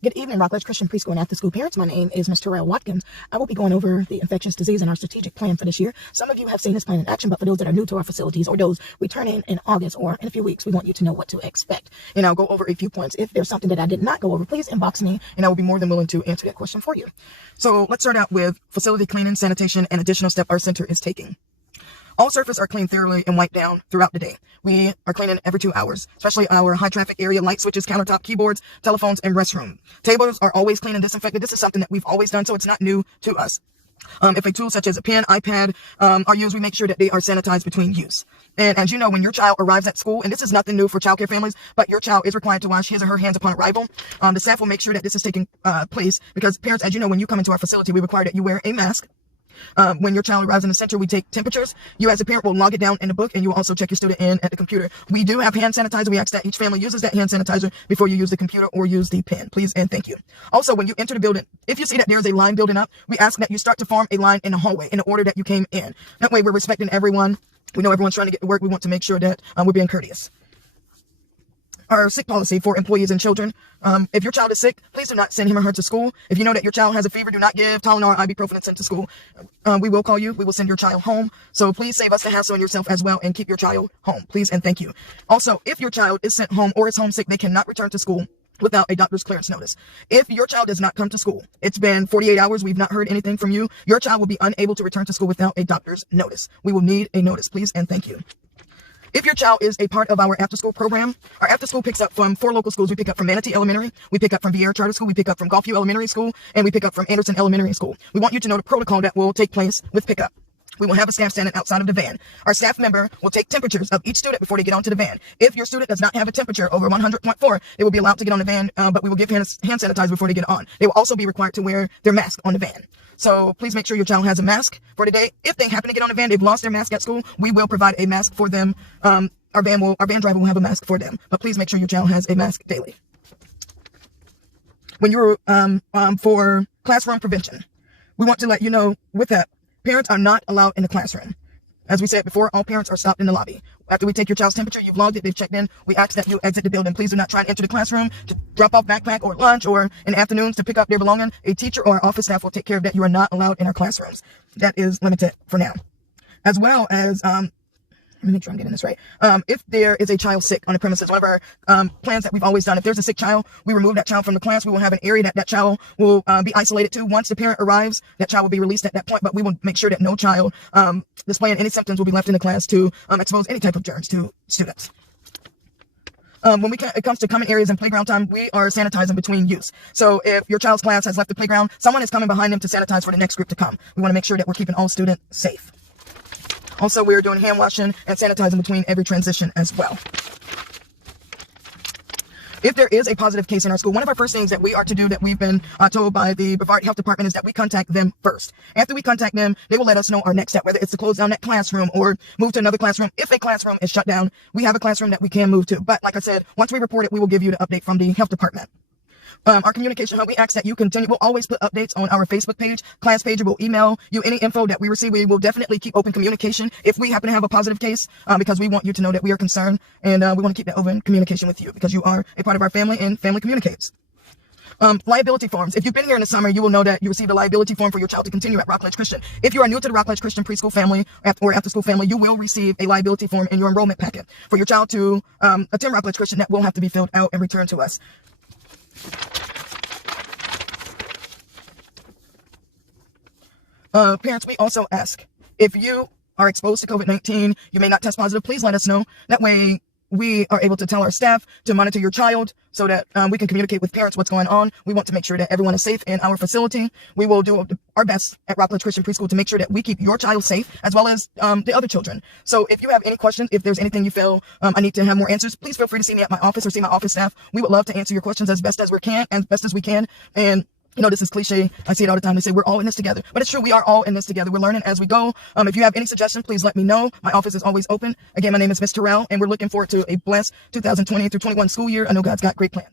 Good evening, Rockledge Christian Preschool and After School parents. My name is Ms. Terrell Watkins. I will be going over the infectious disease and our strategic plan for this year. Some of you have seen this plan in action, but for those that are new to our facilities or those returning in August or in a few weeks, we want you to know what to expect. And I'll go over a few points. If there's something that I did not go over, please inbox me and I will be more than willing to answer that question for you. So let's start out with facility cleaning, sanitation, and additional step our center is taking. All surfaces are cleaned thoroughly and wiped down throughout the day. We are cleaning every 2 hours, especially our high traffic area, light switches, countertop, keyboards, telephones, and restroom. Tables are always cleaned and disinfected. This is something that we've always done, so it's not new to us. If a tool such as a pen, iPad are used, we make sure that they are sanitized between use. And as you know, when your child arrives at school, and this is nothing new for childcare families, but your child is required to wash his or her hands upon arrival, the staff will make sure that this is taking place because parents, as you know, when you come into our facility, we require that you wear a mask. When your child arrives in the center, we take temperatures. You as a parent will log it down in the book, and you will also check your student in at the computer. We do have hand sanitizer. We ask that each family uses that hand sanitizer before you use the computer or use the pen. Please and thank you. Also, when you enter the building, if you see that there's a line building up, we ask that you start to form a line in the hallway in the order that you came in. That way, we're respecting everyone. We know everyone's trying to get to work. We want to make sure that we're being courteous. Our sick policy for employees and children. If your child is sick, please do not send him or her to school. If you know that your child has a fever, do not give Tylenol or ibuprofen and send to school. We will call you. We will send your child home. So please save us the hassle and yourself as well and keep your child home. Please and thank you. Also, if your child is sent home or is homesick, they cannot return to school without a doctor's clearance notice. If your child does not come to school, it's been 48 hours, we've not heard anything from you, your child will be unable to return to school without a doctor's notice. We will need a notice, please and thank you. If your child is a part of our after-school program, our after-school picks up from 4 local schools. We pick up from Manatee Elementary, we pick up from Vieira Charter School, we pick up from Gulfview Elementary School, and we pick up from Anderson Elementary School. We want you to know the protocol that will take place with pickup. We will have a staff standing outside of the van. Our staff member will take temperatures of each student before they get onto the van. If your student does not have a temperature over 100.4, they will be allowed to get on the van, but we will give hand sanitizer before they get on. They will also be required to wear their mask on the van. So please make sure your child has a mask for today. If they happen to get on the van, they've lost their mask at school, we will provide a mask for them. Our van driver will have a mask for them, but please make sure your child has a mask daily. When you're for classroom prevention, we want to let you know with that, parents are not allowed in the classroom. As we said before, all parents are stopped in the lobby. After we take your child's temperature, you've logged it, they've checked in, we ask that you exit the building. Please do not try and enter the classroom to drop off backpack or lunch or in the afternoons to pick up their belongings. A teacher or office staff will take care of that. You are not allowed in our classrooms. That is limited for now. As well as, let me make sure I'm getting this right. If there is a child sick on the premises, one of our plans that we've always done, if there's a sick child, we remove that child from the class. We will have an area that child will be isolated to. Once the parent arrives, that child will be released at that point, but we will make sure that no child displaying any symptoms will be left in the class to expose any type of germs to students. When it comes to common areas and playground time, we are sanitizing between use. So if your child's class has left the playground, someone is coming behind them to sanitize for the next group to come. We want to make sure that we're keeping all students safe. Also, we are doing hand washing and sanitizing between every transition as well. If there is a positive case in our school, one of our first things that we are to do that we've been told by the Brevard Health Department is that we contact them first. After we contact them, they will let us know our next step, whether it's to close down that classroom or move to another classroom. If a classroom is shut down, we have a classroom that we can move to. But like I said, once we report it, we will give you the update from the health department. Our communication hub, we ask that you continue. We'll always put updates on our Facebook page, class page, or we'll email you any info that we receive. We will definitely keep open communication if we happen to have a positive case, because we want you to know that we are concerned, and we want to keep that open communication with you because you are a part of our family and family communicates. Liability forms. If you've been here in the summer, you will know that you received a liability form for your child to continue at Rockledge Christian. If you are new to the Rockledge Christian preschool family or after school family, you will receive a liability form in your enrollment packet. For your child to attend Rockledge Christian, that will have to be filled out and returned to us. Parents, we also ask, if you are exposed to COVID-19, you may not test positive, please let us know. That way we are able to tell our staff to monitor your child so that we can communicate with parents what's going on. We want to make sure that everyone is safe in our facility. We will do our best at Rockledge Christian Preschool to make sure that we keep your child safe as well as the other children. So if you have any questions, if there's anything you feel I need to have more answers, please feel free to see me at my office or see my office staff. We would love to answer your questions as best as we can. And you know, this is cliche. I see it all the time. They say we're all in this together, but it's true. We are all in this together. We're learning as we go. If you have any suggestions, please let me know. My office is always open. Again, my name is Ms. Terrell, and we're looking forward to a blessed 2020 through 21 school year. I know God's got great plans.